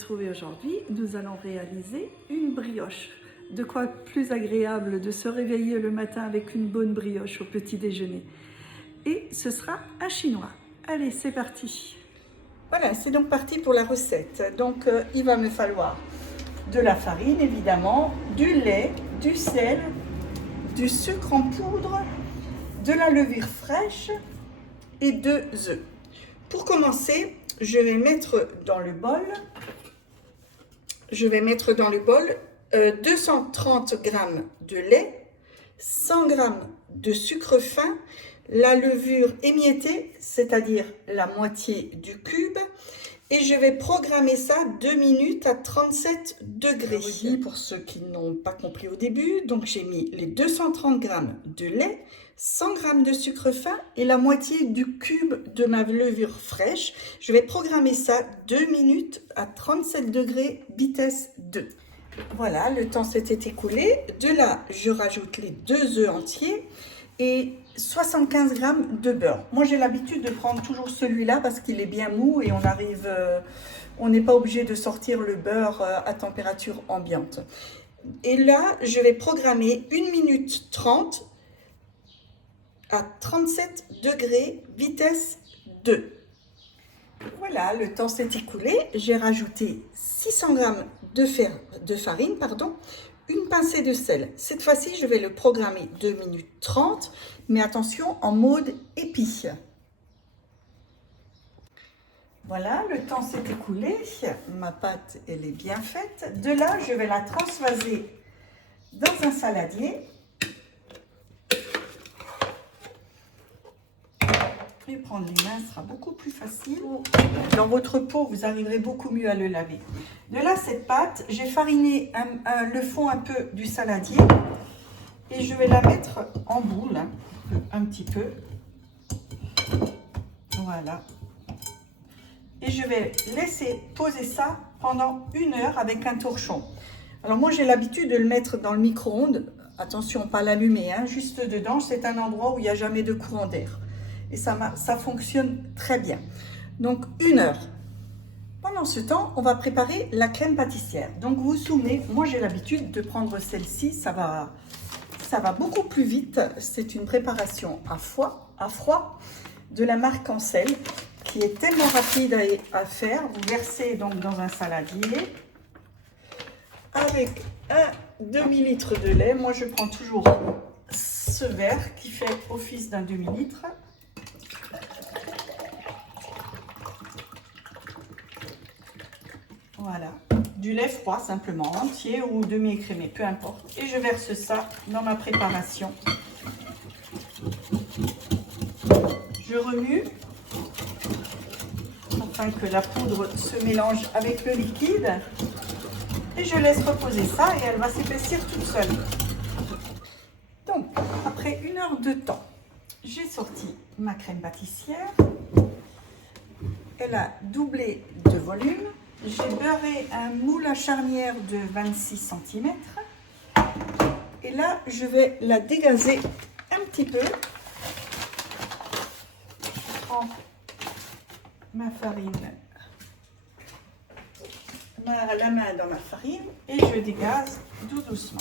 retrouver aujourd'hui. Nous allons réaliser une brioche. De quoi plus agréable de se réveiller le matin avec une bonne brioche au petit déjeuner. Et ce sera un chinois. Allez, c'est parti. Voilà, c'est donc parti pour la recette. Donc, il va me falloir de la farine, évidemment, du lait, du sel, du sucre en poudre, de la levure fraîche et 2 œufs. Pour commencer, je vais mettre dans le bol 230 g de lait, 100 g de sucre fin, la levure émiettée, c'est-à-dire la moitié du cube, et je vais programmer ça 2 minutes à 37 degrés. Oui, pour ceux qui n'ont pas compris au début, donc j'ai mis les 230 g de lait, 100 g de sucre fin et la moitié du cube de ma levure fraîche. Je vais programmer ça 2 minutes à 37 degrés, vitesse 2. Voilà, le temps s'était écoulé. De là, je rajoute les 2 œufs entiers et 75 g de beurre. Moi, j'ai l'habitude de prendre toujours celui-là parce qu'il est bien mou et on n'est pas obligé de sortir le beurre à température ambiante. Et là, je vais programmer 1 minute 30 à 37 degrés, vitesse 2. Voilà, le temps s'est écoulé. J'ai rajouté 600 g de farine, une pincée de sel. Cette fois-ci, je vais le programmer 2 minutes 30, mais attention, en mode épi. Voilà, le temps s'est écoulé. Ma pâte, elle est bien faite. De là, je vais la transvaser dans un saladier. Et prendre les mains sera beaucoup plus facile. Dans votre pot, vous arriverez beaucoup mieux à le laver. De là, cette pâte, j'ai fariné le fond un peu du saladier et je vais la mettre en boule, un petit peu. Voilà. Et je vais laisser poser ça pendant 1 heure avec un torchon. Alors moi, j'ai l'habitude de le mettre dans le micro-ondes. Attention, pas l'allumer, hein, juste dedans. C'est un endroit où il n'y a jamais de courant d'air. Et ça fonctionne très bien. Donc 1 heure. Pendant ce temps, on va préparer la crème pâtissière. Donc vous vous souvenez, moi j'ai l'habitude de prendre celle-ci, ça va beaucoup plus vite. C'est une préparation à froid de la marque Ancel qui est tellement rapide à faire. Vous versez donc dans un saladier avec un demi-litre de lait. Moi je prends toujours ce verre qui fait office d'un demi-litre. Voilà, du lait froid simplement, entier ou demi-écrémé, peu importe. Et je verse ça dans ma préparation. Je remue afin que la poudre se mélange avec le liquide. Et je laisse reposer ça et elle va s'épaissir toute seule. Donc, après 1 heure de temps, j'ai sorti ma crème pâtissière. Elle a doublé de volume. J'ai beurré un moule à charnière de 26 cm. Et là, je vais la dégazer un petit peu. Je prends ma farine, la main dans ma farine et je dégaze tout doucement.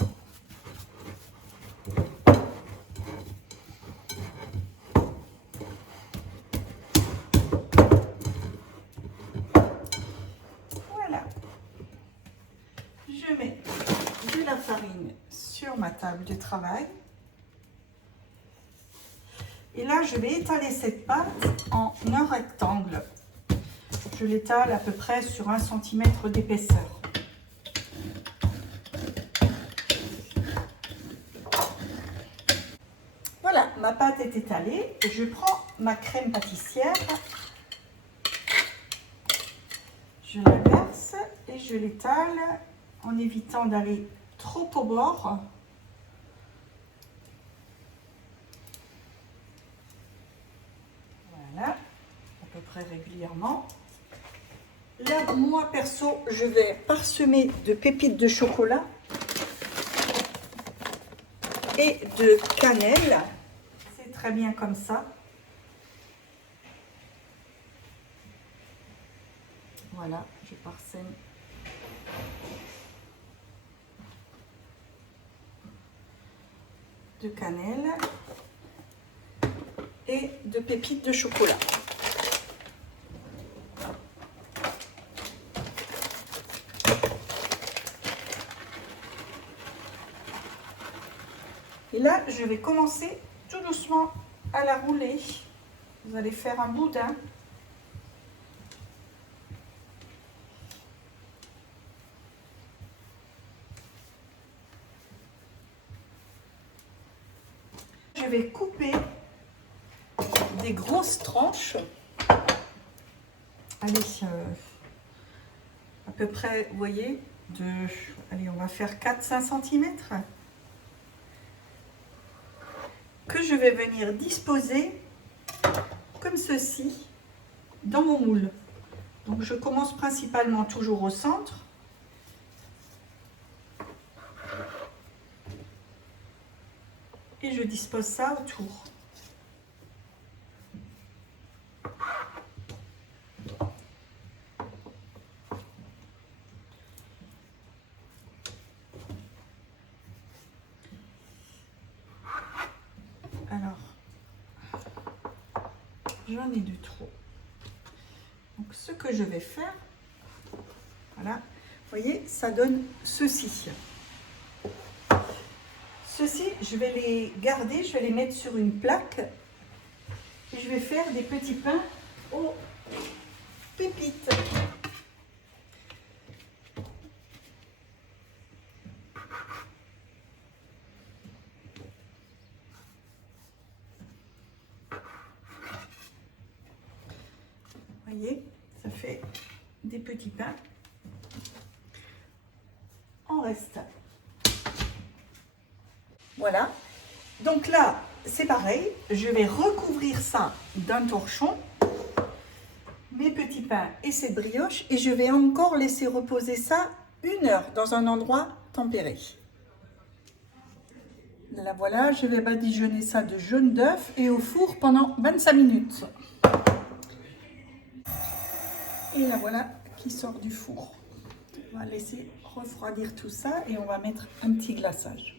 Je mets de la farine sur ma table de travail. Et là, je vais étaler cette pâte en un rectangle. Je l'étale à peu près sur 1 cm d'épaisseur. Voilà, ma pâte est étalée. Je prends ma crème pâtissière. Je la verse et je l'étale en évitant d'aller trop au bord. Voilà, à peu près régulièrement. Là, moi perso, je vais parsemer de pépites de chocolat et de cannelle. C'est très bien comme ça. Voilà, je parsème de cannelle et de pépites de chocolat. Et là, je vais commencer tout doucement à la rouler. Vous allez faire un boudin. Je vais couper des grosses tranches. Allez, à peu près, vous voyez, allez, on va faire 4-5 cm. Que je vais venir disposer comme ceci dans mon moule. Donc je commence principalement toujours au centre. Et je dispose ça autour. Alors, j'en ai du trop. Donc ce que je vais faire, voilà, vous voyez, ça donne ceci. Ceci, je vais les garder, je vais les mettre sur une plaque et je vais faire des petits pains aux pépites. Vous voyez, ça fait des petits pains en reste. Voilà, donc là c'est pareil, je vais recouvrir ça d'un torchon, mes petits pains et cette brioche, et je vais encore laisser reposer ça 1 heure dans un endroit tempéré. Là voilà, je vais badigeonner ça de jaune d'œuf et au four pendant 25 minutes. Et là voilà qui sort du four. On va laisser refroidir tout ça et on va mettre un petit glaçage.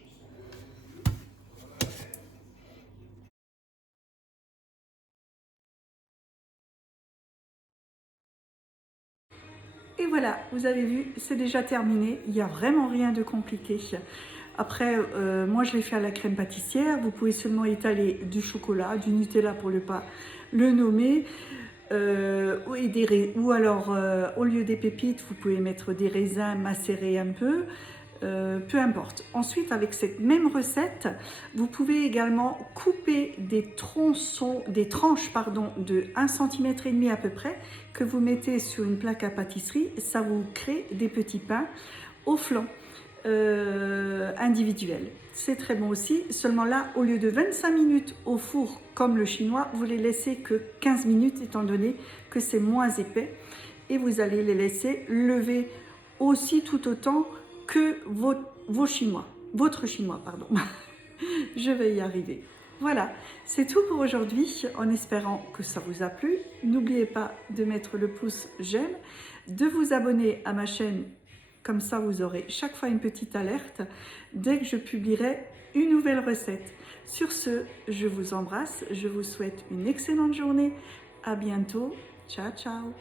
Et voilà, vous avez vu, c'est déjà terminé. Il n'y a vraiment rien de compliqué. Après, moi je l'ai fait à la crème pâtissière. Vous pouvez seulement étaler du chocolat, du Nutella pour ne pas le nommer. Ou alors, au lieu des pépites, vous pouvez mettre des raisins macérés un peu. Peu importe. Ensuite, avec cette même recette, vous pouvez également couper des tranches de 1,5 cm à peu près que vous mettez sur une plaque à pâtisserie. Ça vous crée des petits pains au flanc individuels. C'est très bon aussi. Seulement là, au lieu de 25 minutes au four comme le chinois, vous les laissez que 15 minutes étant donné que c'est moins épais. Et vous allez les laisser lever aussi tout autant que votre chinois, pardon. Je vais y arriver. Voilà, c'est tout pour aujourd'hui, en espérant que ça vous a plu. N'oubliez pas de mettre le pouce j'aime, de vous abonner à ma chaîne, comme ça vous aurez chaque fois une petite alerte dès que je publierai une nouvelle recette. Sur ce, je vous embrasse, je vous souhaite une excellente journée. À bientôt, ciao ciao.